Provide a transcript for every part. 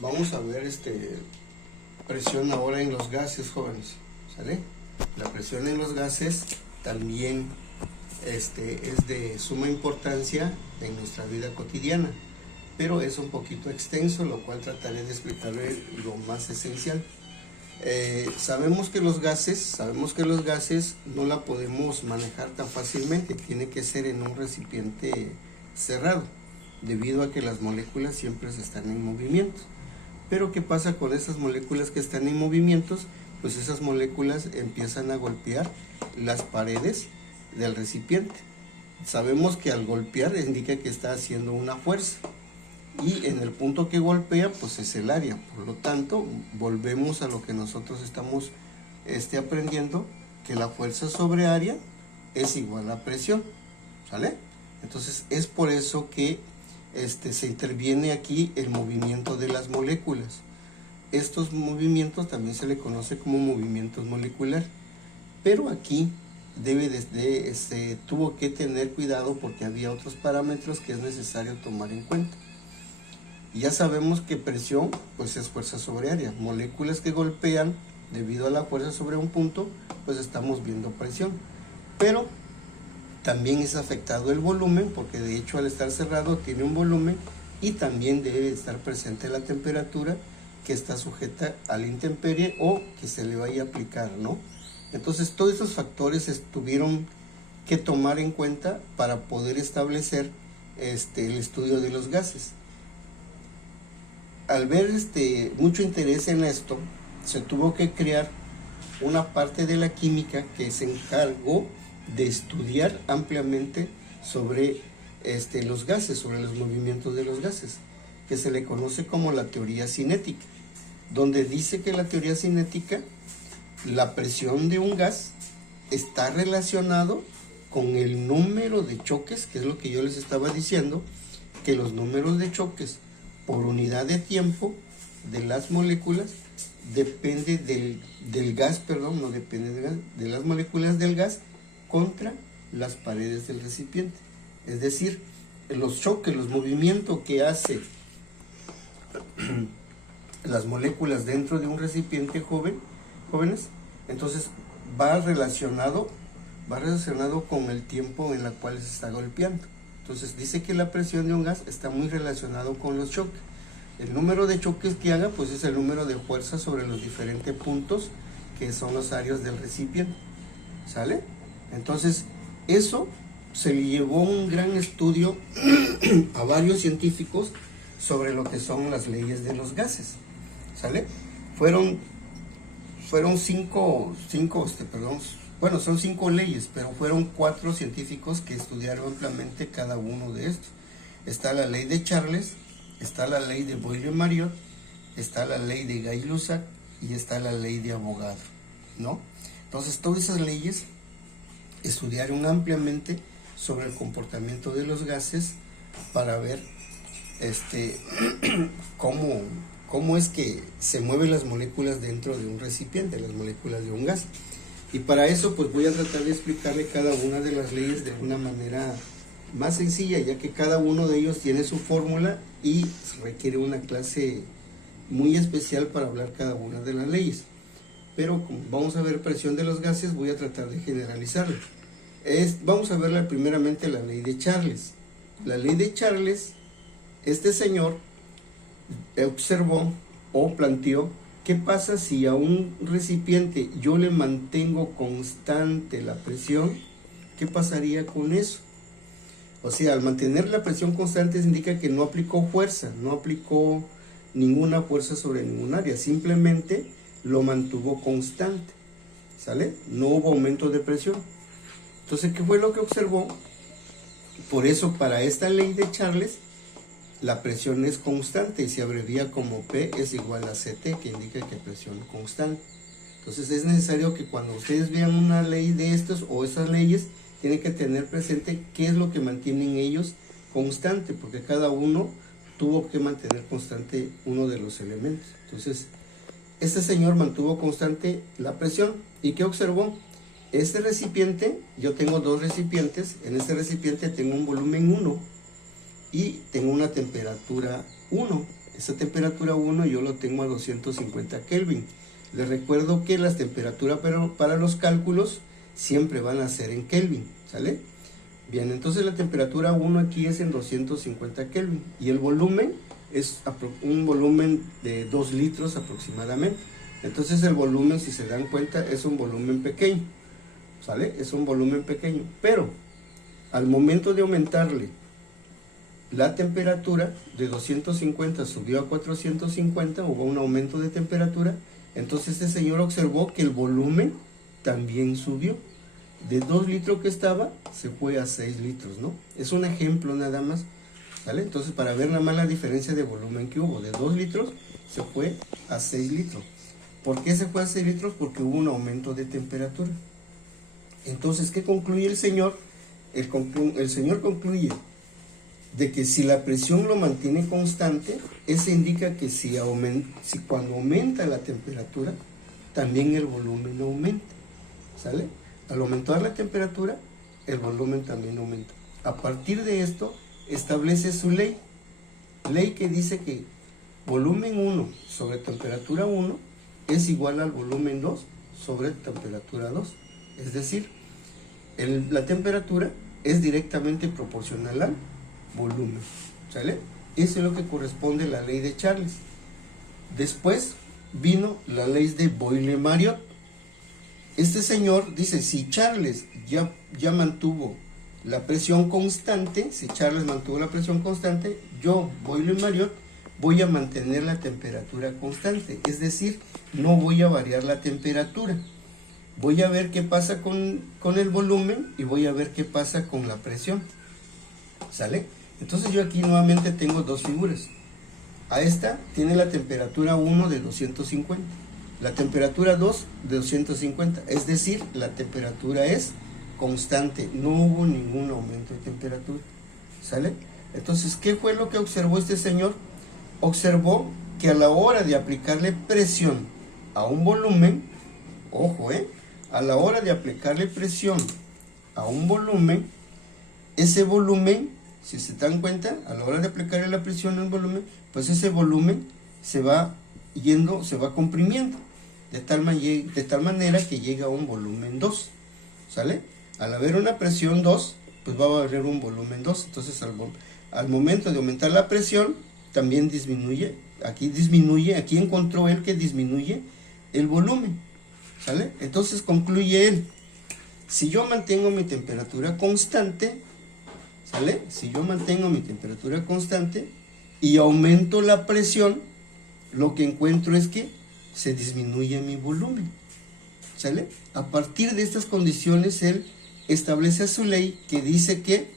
Vamos a ver presión ahora en los gases, jóvenes, ¿sale? La presión en los gases también es de suma importancia en nuestra vida cotidiana, pero es un poquito extenso, lo cual trataré de explicarle lo más esencial. Sabemos que los gases no la podemos manejar tan fácilmente, tiene que ser en un recipiente cerrado, debido a que las moléculas siempre están en movimiento. Pero ¿qué pasa con esas moléculas que están en movimientos? Pues esas moléculas empiezan a golpear las paredes del recipiente. Sabemos que al golpear indica que está haciendo una fuerza, y en el punto que golpea pues es el área. Por lo tanto, volvemos a lo que nosotros estamos aprendiendo, que la fuerza sobre área es igual a presión, ¿sale? Entonces es por eso que se interviene aquí el movimiento de las moléculas. Estos movimientos también se le conoce como movimientos moleculares, pero aquí tuvo que tener cuidado porque había otros parámetros que es necesario tomar en cuenta. Ya sabemos que presión pues es fuerza sobre área. Moléculas que golpean debido a la fuerza sobre un punto, pues estamos viendo presión. Pero también es afectado el volumen, porque de hecho al estar cerrado tiene un volumen, y también debe estar presente la temperatura que está sujeta a la intemperie o que se le vaya a aplicar, ¿no? Entonces todos esos factores tuvieron que tomar en cuenta para poder establecer el estudio de los gases. Al ver mucho interés en esto, se tuvo que crear una parte de la química que se encargó de estudiar ampliamente sobre los gases, sobre los movimientos de los gases, que se le conoce como la teoría cinética, donde dice que la teoría cinética, la presión de un gas está relacionado con el número de choques, que es lo que yo les estaba diciendo, que los números de choques por unidad de tiempo de las moléculas depende del gas, no depende del gas, de las moléculas del gas contra las paredes del recipiente. Es decir, los choques, los movimientos que hace las moléculas dentro de un recipiente jóvenes, entonces va relacionado con el tiempo en el cual se está golpeando. Entonces dice que la presión de un gas está muy relacionado con los choques. El número de choques que haga pues es el número de fuerza sobre los diferentes puntos que son los áreas del recipiente, ¿sale? Entonces eso se le llevó un gran estudio a varios científicos sobre lo que son las leyes de los gases, ¿sale? Fueron son 5 leyes, pero fueron 4 científicos que estudiaron ampliamente cada uno de estos. Está la ley de Charles, está la ley de Boyle-Mariotte, está la ley de Gay-Lussac y está la ley de Avogadro, ¿no? Entonces todas esas leyes estudiaron ampliamente sobre el comportamiento de los gases para ver cómo es que se mueven las moléculas dentro de un recipiente, las moléculas de un gas. Y para eso pues voy a tratar de explicarle cada una de las leyes de una manera más sencilla, ya que cada uno de ellos tiene su fórmula y requiere una clase muy especial para hablar cada una de las leyes. Pero como vamos a ver presión de los gases, voy a tratar de generalizarla. Vamos a ver primeramente la ley de Charles. La ley de Charles, este señor observó o planteó qué pasa si a un recipiente yo le mantengo constante la presión. ¿Qué pasaría con eso? O sea, al mantener la presión constante indica que no aplicó fuerza, no aplicó ninguna fuerza sobre ningún área, simplemente lo mantuvo constante, ¿sale? No hubo aumento de presión. Entonces, ¿qué fue lo que observó? Por eso, para esta ley de Charles, la presión es constante y se abrevia como P es igual a CT, que indica que presión constante. Entonces es necesario que cuando ustedes vean una ley de estas o esas leyes, tienen que tener presente qué es lo que mantienen ellos constante, porque cada uno tuvo que mantener constante uno de los elementos. Entonces, este señor mantuvo constante la presión. ¿Y qué observó? Este recipiente, yo tengo 2 recipientes, en este recipiente tengo un volumen 1 y tengo una temperatura 1. Esa temperatura 1 yo lo tengo a 250 Kelvin. Les recuerdo que las temperaturas para los cálculos siempre van a ser en Kelvin, ¿sale? Bien, entonces la temperatura 1 aquí es en 250 Kelvin y el volumen es un volumen de 2 litros aproximadamente. Entonces el volumen, si se dan cuenta, es un volumen pequeño, ¿sale? Es un volumen pequeño, pero al momento de aumentarle la temperatura de 250 subió a 450, hubo un aumento de temperatura, entonces este señor observó que el volumen también subió. De 2 litros que estaba, se fue a 6 litros, ¿no? Es un ejemplo nada más, ¿vale? Entonces, para ver nada más la diferencia de volumen que hubo, de 2 litros se fue a 6 litros. ¿Por qué se fue a 6 litros? Porque hubo un aumento de temperatura. Entonces, ¿qué concluye el señor? El señor concluye de que si la presión lo mantiene constante, eso indica que si cuando aumenta la temperatura, también el volumen aumenta, ¿sale? Al aumentar la temperatura, el volumen también aumenta. A partir de esto, establece su ley que dice que volumen 1 sobre temperatura 1 es igual al volumen 2 sobre temperatura 2. Es decir, la temperatura es directamente proporcional al volumen, ¿sale? Eso es lo que corresponde a la ley de Charles. Después vino la ley de Boyle-Mariotte. Este señor dice, si Charles ya mantuvo la presión constante, yo, Boyle-Mariotte, voy a mantener la temperatura constante, es decir, no voy a variar la temperatura. Voy a ver qué pasa con el volumen y voy a ver qué pasa con la presión, ¿sale? Entonces yo aquí nuevamente tengo dos figuras. A esta tiene la temperatura 1 de 250, la temperatura 2 de 250, es decir, la temperatura es constante, no hubo ningún aumento de temperatura, ¿sale? Entonces, ¿qué fue lo que observó este señor? Observó que a la hora de aplicarle presión a un volumen, ojo, a la hora de aplicarle presión a un volumen, ese volumen, si se dan cuenta, a la hora de aplicarle la presión a un volumen, pues ese volumen se va comprimiendo, de tal manera que llega a un volumen 2, ¿sale? Al haber una presión 2, pues va a haber un volumen 2, entonces al momento de aumentar la presión, también disminuye, aquí encontró él que disminuye el volumen, ¿sale? Entonces concluye él, si yo mantengo mi temperatura constante, ¿sale? Si yo mantengo mi temperatura constante y aumento la presión, lo que encuentro es que se disminuye mi volumen, ¿sale? A partir de estas condiciones, él establece su ley que dice que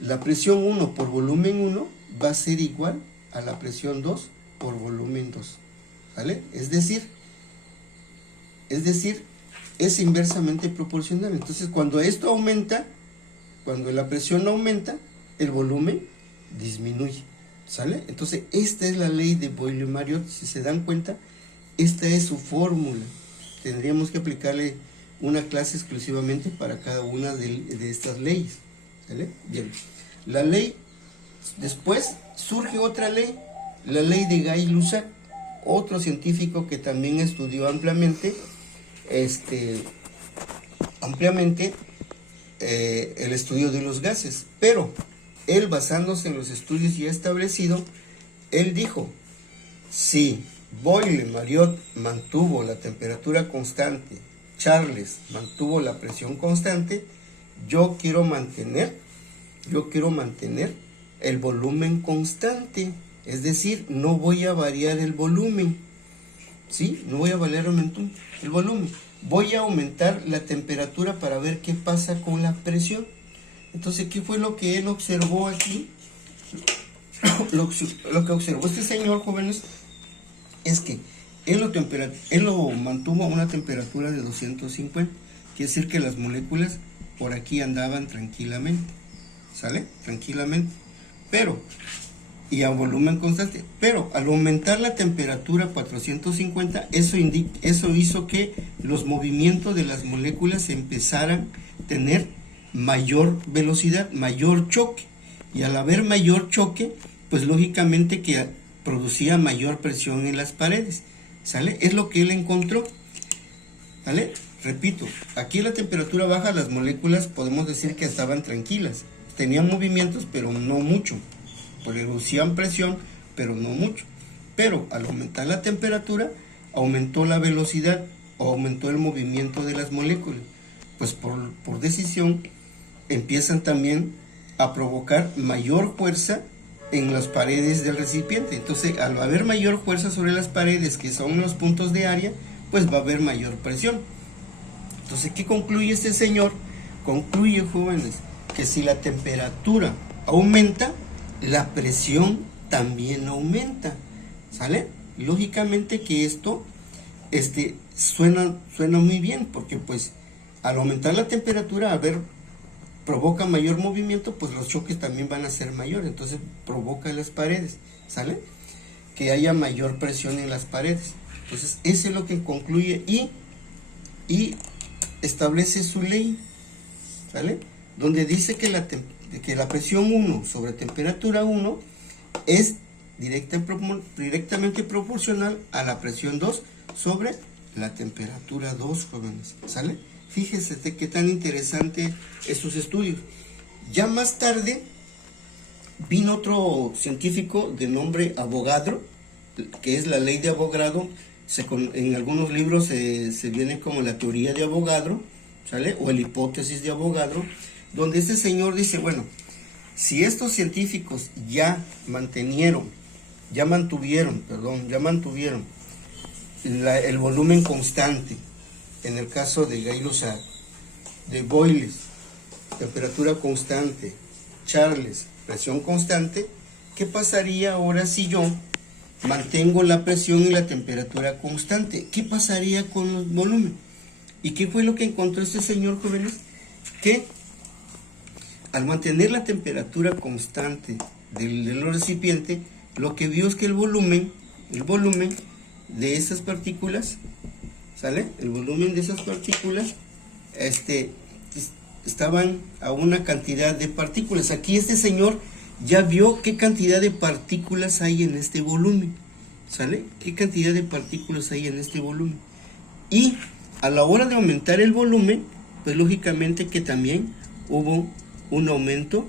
la presión 1 por volumen 1 va a ser igual a la presión 2 por volumen 2, ¿vale? Es decir, es inversamente proporcional. Entonces, cuando esto aumenta, cuando la presión aumenta, el volumen disminuye, ¿sale? Entonces, esta es la ley de Boyle-Mariotte. Si se dan cuenta, esta es su fórmula. Tendríamos que aplicarle una clase exclusivamente para cada una de estas leyes, ¿sale? Bien, la ley, después surge otra ley, la ley de Gay-Lussac, otro científico que también estudió ampliamente el estudio de los gases, pero él, basándose en los estudios ya establecidos, él dijo, si Boyle-Mariotte mantuvo la temperatura constante, Charles mantuvo la presión constante, yo quiero mantener el volumen constante, es decir, no voy a variar el volumen, ¿sí? No voy a variar el volumen, voy a aumentar la temperatura para ver qué pasa con la presión. Entonces, ¿qué fue lo que él observó aquí? Lo que observó este señor, jóvenes, es que él lo mantuvo a una temperatura de 250, quiere decir que las moléculas por aquí andaban tranquilamente, ¿sale? Tranquilamente, y a volumen constante, pero al aumentar la temperatura a 450, eso hizo que los movimientos de las moléculas empezaran a tener mayor velocidad, mayor choque, Y al haber mayor choque, pues lógicamente que producía mayor presión en las paredes, ¿sale? Es lo que él encontró, ¿vale? Repito, aquí la temperatura baja, las moléculas podemos decir que estaban tranquilas, tenían movimientos pero no mucho, producían presión pero no mucho, pero al aumentar la temperatura aumentó la velocidad o aumentó el movimiento de las moléculas, pues por decisión empiezan también a provocar mayor fuerza en las paredes del recipiente. Entonces, al haber mayor fuerza sobre las paredes, que son los puntos de área, pues va a haber mayor presión. Entonces, ¿qué concluye este señor? Concluye, jóvenes, que si la temperatura aumenta, la presión también aumenta, ¿sale? Lógicamente que esto suena muy bien, porque pues al aumentar la temperatura, provoca mayor movimiento, pues los choques también van a ser mayores, entonces provoca las paredes, ¿sale? Que haya mayor presión en las paredes. Entonces, eso es lo que concluye y establece su ley, ¿sale? Donde dice que la presión 1 sobre temperatura 1 es directamente proporcional a la presión 2 sobre la temperatura 2, jóvenes, ¿sale? Fíjense qué tan interesante estos estudios. Ya más tarde vino otro científico de nombre Avogadro, que es la ley de Avogadro. En algunos libros se viene como la teoría de Avogadro, ¿sale? O la hipótesis de Avogadro, donde este señor dice, bueno, si estos científicos ya mantuvieron el volumen constante, en el caso de Gay-Lussac, de Boyle, temperatura constante, Charles, presión constante, ¿qué pasaría ahora si yo mantengo la presión y la temperatura constante? ¿Qué pasaría con el volumen? ¿Y qué fue lo que encontró este señor, jóvenes? Que al mantener la temperatura constante del recipiente, lo que vio es que el volumen de esas partículas, ¿sale? El volumen de esas partículas estaban a una cantidad de partículas. Aquí este señor ya vio qué cantidad de partículas hay en este volumen, ¿sale? ¿Qué cantidad de partículas hay en este volumen? Y a la hora de aumentar el volumen, pues lógicamente que también hubo un aumento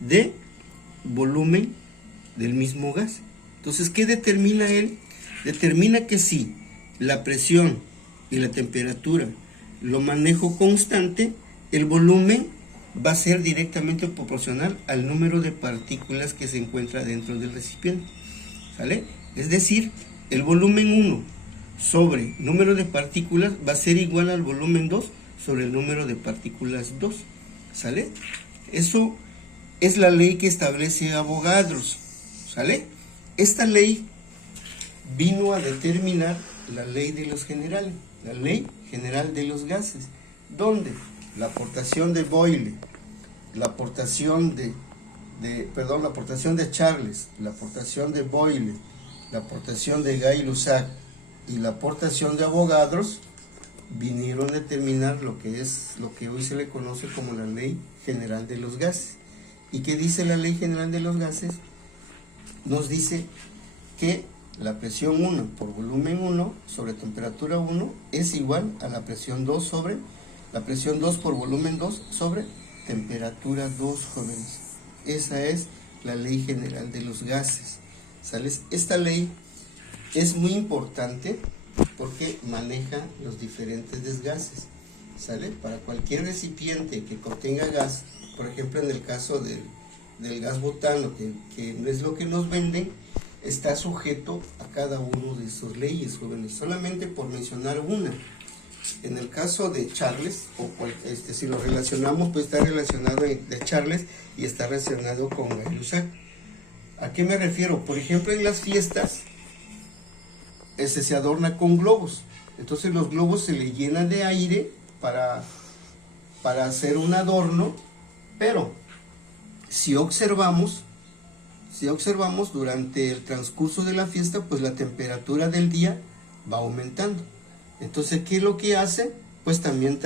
de volumen del mismo gas. Entonces, ¿qué determina él? Determina que si la presión y la temperatura lo manejo constante, el volumen va a ser directamente proporcional al número de partículas que se encuentra dentro del recipiente, ¿sale? Es decir, el volumen 1 sobre número de partículas va a ser igual al volumen 2 sobre el número de partículas 2, ¿sale? Eso es la ley que establece Avogadro, ¿sale? Esta ley vino a determinar la ley de los generales, la ley general de los gases, donde la aportación de Boyle, la aportación de Charles, la aportación de Boyle, la aportación de Gay-Lussac y la aportación de Avogadro vinieron a determinar lo que hoy se le conoce como la ley general de los gases. ¿Y qué dice la ley general de los gases? Nos dice que la presión 1 por volumen 1 sobre temperatura 1 es igual a la presión 2 sobre la presión 2 por volumen 2 sobre temperatura 2, jóvenes. Esa es la ley general de los gases, ¿sales? Esta ley es muy importante porque maneja los diferentes desgases, ¿sale? Para cualquier recipiente que contenga gas, por ejemplo en el caso del gas butano, que no es lo que nos venden, está sujeto a cada uno de sus leyes, jóvenes, solamente por mencionar una. En el caso de Charles, si lo relacionamos, pues está relacionado de Charles y está relacionado con Gay-Lussac. ¿A qué me refiero? Por ejemplo, en las fiestas se adorna con globos. Entonces los globos se le llenan de aire para hacer un adorno, pero si observamos durante el transcurso de la fiesta, pues la temperatura del día va aumentando. Entonces, ¿qué es lo que hace? Pues también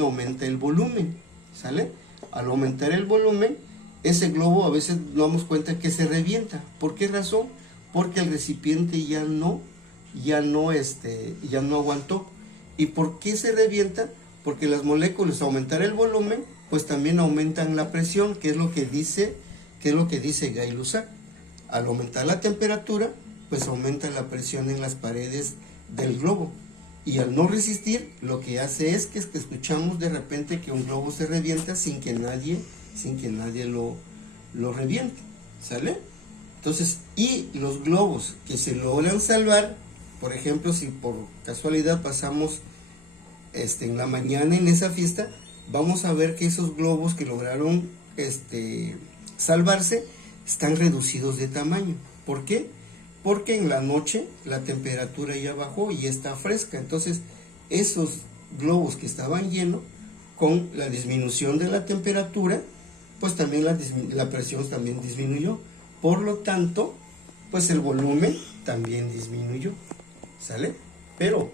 aumenta el volumen, ¿sale? Al aumentar el volumen, ese globo a veces nos damos cuenta que se revienta. ¿Por qué razón? Porque el recipiente ya no aguantó. ¿Y por qué se revienta? Porque las moléculas, al aumentar el volumen, pues también aumentan la presión, que es lo que dice Gay-Lussac. Al aumentar la temperatura, pues aumenta la presión en las paredes del globo. Y al no resistir, lo que hace es que escuchamos de repente que un globo se revienta sin que nadie lo reviente, ¿sale? Entonces, y los globos que se logran salvar, por ejemplo, si por casualidad pasamos en la mañana en esa fiesta, vamos a ver que esos globos que lograron salvarse están reducidos de tamaño. ¿Por qué? Porque en la noche la temperatura ya bajó y está fresca. Entonces, esos globos que estaban llenos, con la disminución de la temperatura, pues también la presión también disminuyó. Por lo tanto, pues el volumen también disminuyó, ¿sale? Pero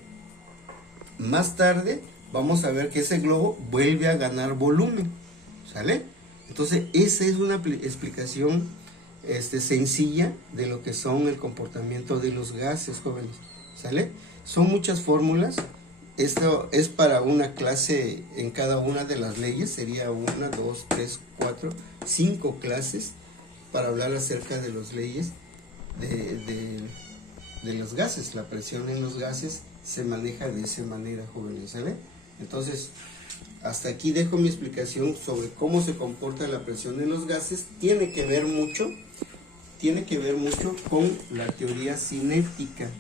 más tarde vamos a ver que ese globo vuelve a ganar volumen, ¿sale? Entonces, esa es una explicación sencilla de lo que son el comportamiento de los gases, jóvenes, ¿sale? Son muchas fórmulas. Esto es para una clase en cada una de las leyes, sería 1, 2, 3, 4, 5 clases para hablar acerca de las leyes de los gases. La presión en los gases se maneja de esa manera, jóvenes, ¿sale? Entonces, hasta aquí dejo mi explicación sobre cómo se comporta la presión en los gases. Tiene que ver mucho con la teoría cinética.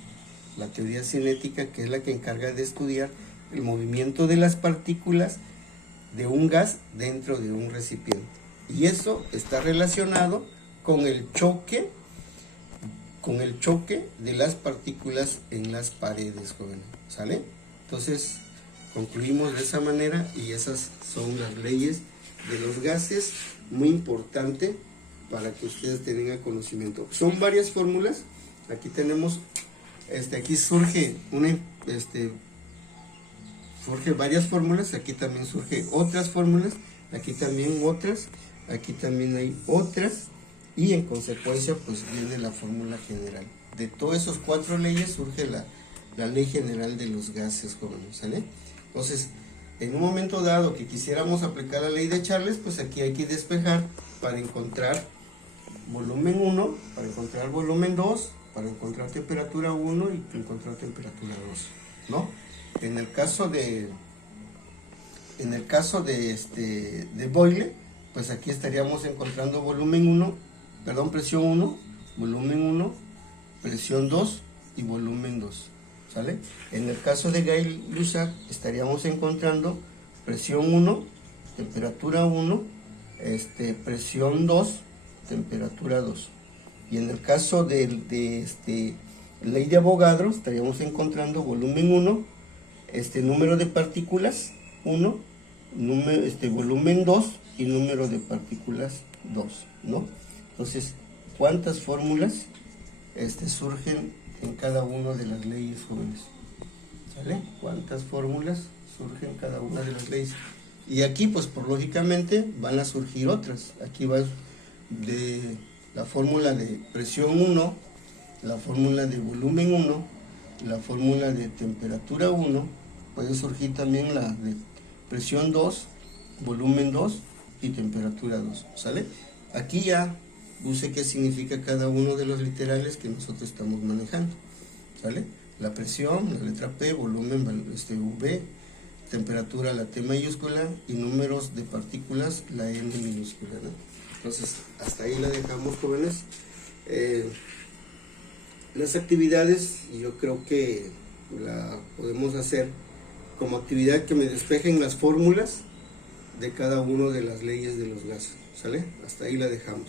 La teoría cinética, que es la que encarga de estudiar el movimiento de las partículas de un gas dentro de un recipiente. Y eso está relacionado con el choque de las partículas en las paredes, jóvenes, ¿sale? Entonces, concluimos de esa manera y esas son las leyes de los gases, muy importante para que ustedes tengan conocimiento. Son varias fórmulas. Aquí tenemos, aquí surge varias fórmulas. Aquí también surge otras fórmulas. Aquí también otras. Aquí también hay otras. Y en consecuencia, pues viene la fórmula general. De todas esas 4 leyes surge la ley general de los gases, jóvenes, ¿sale? Entonces, en un momento dado que quisiéramos aplicar la ley de Charles, pues aquí hay que despejar para encontrar volumen 1, para encontrar volumen 2, para encontrar temperatura 1 y encontrar temperatura 2, ¿no? En el caso de Boyle, pues aquí estaríamos encontrando presión 1, volumen 1, presión 2 y volumen 2, ¿sale? En el caso de Gay-Lussac estaríamos encontrando presión 1, temperatura 1, presión 2, temperatura 2. Y en el caso de ley de Avogadro estaríamos encontrando volumen 1, número de partículas 1, volumen 2 y número de partículas 2, ¿no? Entonces, ¿cuántas fórmulas surgen en cada una de las leyes, jóvenes? ¿Sale? ¿Cuántas fórmulas surgen en cada una de las leyes? Y aquí, pues, lógicamente, van a surgir otras. Aquí va de la fórmula de presión 1, la fórmula de volumen 1, la fórmula de temperatura 1, puede surgir también la de presión 2, volumen 2 y temperatura 2, ¿sale? Aquí ya puse qué significa cada uno de los literales que nosotros estamos manejando, ¿sale? La presión, la letra P, volumen, V, temperatura, la T mayúscula, y números de partículas, la M minúscula, ¿no? Entonces, hasta ahí la dejamos, jóvenes. Las actividades, yo creo que la podemos hacer como actividad que me despejen las fórmulas de cada una de las leyes de los gases, ¿sale? Hasta ahí la dejamos.